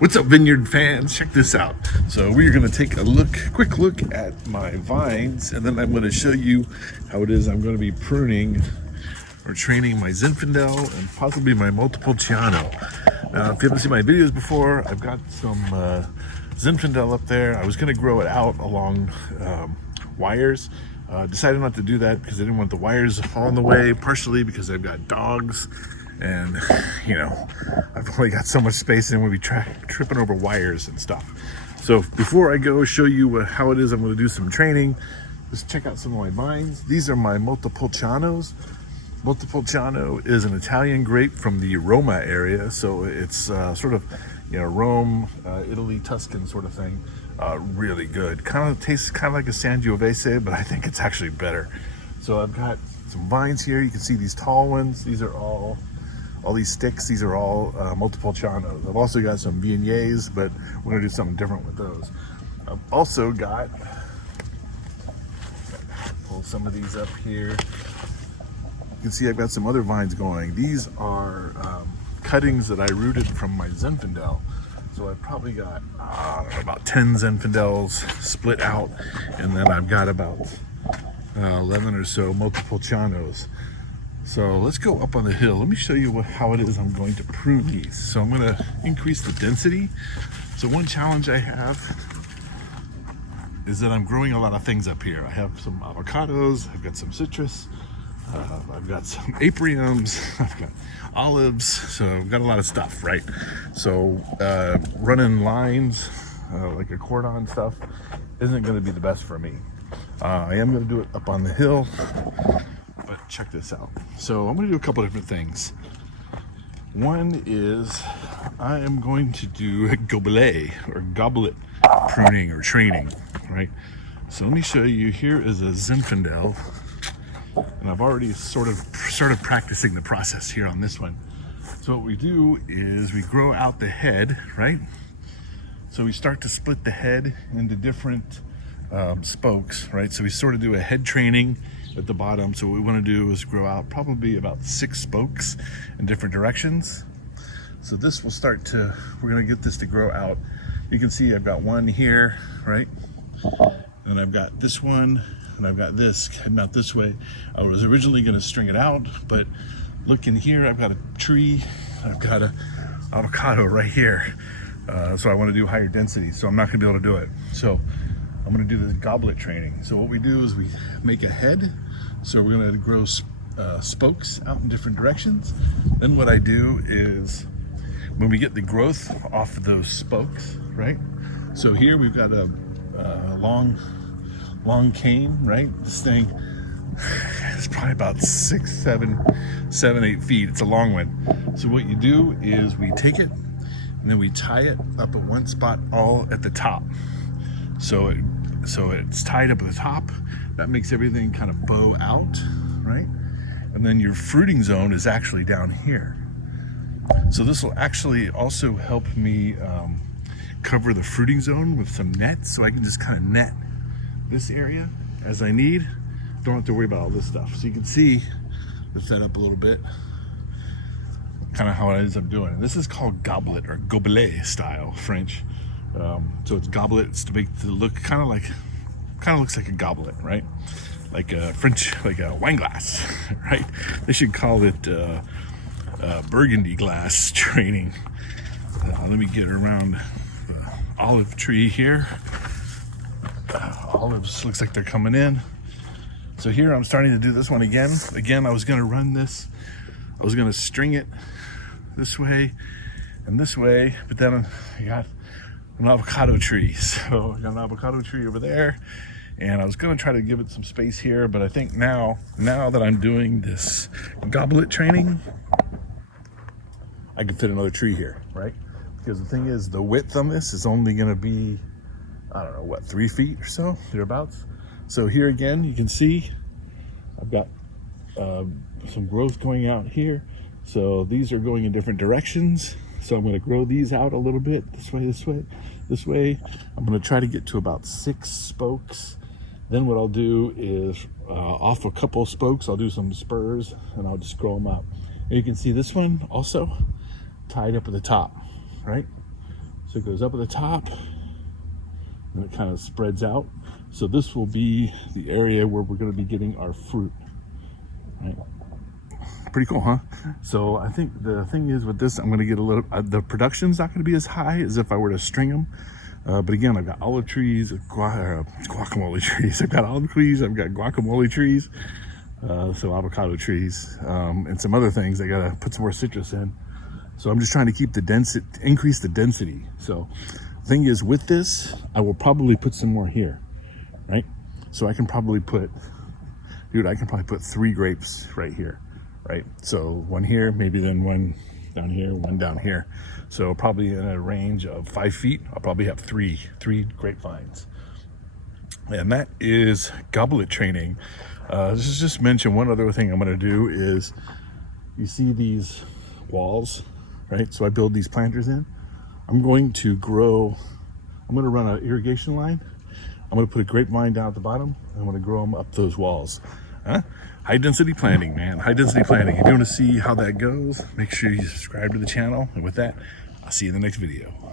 What's up, Vineyard fans? Check this out. So we're going to take a quick look at my vines, and then I'm going to show you how it is I'm going to be pruning or training my Zinfandel and possibly my multiple Ciano. Now, if you haven't seen my videos before, I've got some Zinfandel up there. I was going to grow it out along wires. Decided not to do that because I didn't want the wires all in the way, partially because I've got dogs. And, you know, I've only got so much space and we'll be tripping over wires and stuff. So before I go show you how it is I'm going to do some training, let's check out some of my vines. These are my multiple Cianos. Multiple Ciano is an Italian grape from the Roma area. So it's sort of, you know, Rome, Italy, Tuscan sort of thing. Really good. Kind of tastes kind of like a Sangiovese, but I think it's actually better. So I've got some vines here. You can see these tall ones. These are all these sticks, these are all multiple Cianos. I've also got some Vineyards, but we're gonna do something different with those. I've also got, pull some of these up here. You can see I've got some other vines going. These are cuttings that I rooted from my Zinfandel. So I've probably got about 10 Zinfandels split out, and then I've got about 11 or so multiple Cianos. So let's go up on the hill. Let me show you how it is I'm going to prune these. So I'm going to increase the density. So one challenge I have is that I'm growing a lot of things up here. I have some avocados, I've got some citrus, I've got some apriums, I've got olives, so I've got a lot of stuff, right? So running lines, like a cordon stuff, isn't going to be the best for me. I am going to do it up on the hill. But check this out. So I'm going to do a couple different things. One is I am going to do a Gobelet or Goblet pruning or training, right? So let me show you. Here is a Zinfandel, and I've already sort of started practicing the process here on this one. So what we do is we grow out the head, right? So we start to split the head into different spokes, right? So we sort of do a head training at the bottom. So what we want to do is grow out probably about 6 spokes in different directions. So this will start to, we're going to get this to grow out. You can see I've got one here, right? And I've got this one, and I've got this heading out this way. I was originally going to string it out, but look in here, I've got a tree, I've got a avocado right here. So I want to do higher density, so I'm not going to be able to do it. So I'm going to do the goblet training. So what we do is we make a head. So we're going to grow spokes out in different directions. Then what I do is when we get the growth off of those spokes, right? So here we've got a long cane, right? This thing is probably about 6, 7, 8 feet. It's a long one. So what you do is we take it and then we tie it up at one spot all at the top. So it's tied up at the top. That makes everything kind of bow out, right? And then your fruiting zone is actually down here. So this will actually also help me cover the fruiting zone with some nets, so I can just kind of net this area as I need. Don't have to worry about all this stuff. So you can see, lift that up a little bit, kind of how it is I'm doing it. This is called Goblet or Gobelet style French. So it's goblets to make it look kind of looks like a goblet, right? Like a French, like a wine glass, right? They should call it burgundy glass training. Let me get around the olive tree here. Olives looks like they're coming in. So here I'm starting to do this one again. Again, I was going to run this. I was going to string it this way and this way, but then I got an avocado tree. So I got an avocado tree over there, and I was going to try to give it some space here, but I think now that I'm doing this goblet training, I can fit another tree here, right? Because the thing is, the width on this is only going to be, I don't know, what, 3 feet or so, thereabouts. So here again, you can see I've got some growth going out here. So these are going in different directions. So I'm going to grow these out a little bit, this way, this way, this way. I'm going to try to get to about 6 spokes. Then what I'll do is off a couple of spokes, I'll do some spurs and I'll just grow them up. And you can see this one also tied up at the top, right? So it goes up at the top and it kind of spreads out. So this will be the area where we're going to be getting our fruit, right? Pretty cool, huh? So I think the thing is with this, I'm going to get a little, the production's not going to be as high as if I were to string them. But again, I've got olive trees, guacamole trees. I've got olive trees, I've got guacamole trees, so avocado trees, and some other things I got to put some more citrus in. So I'm just trying to keep the density, increase the density. So the thing is with this, I will probably put some more here, right? So I can probably put, dude, I can probably put 3 grapes right here. Right, so one here, maybe then one down here, one down here. So probably in a range of 5 feet, I'll probably have three grapevines. And that is goblet training. Just mention one other thing I'm gonna do is, you see these walls, right? So I build these planters in. I'm going to run an irrigation line. I'm gonna put a grapevine down at the bottom. I'm gonna grow them up those walls. Huh? High density planting, man. High density planting. If you want to see how that goes, make sure you subscribe to the channel. And with that, I'll see you in the next video.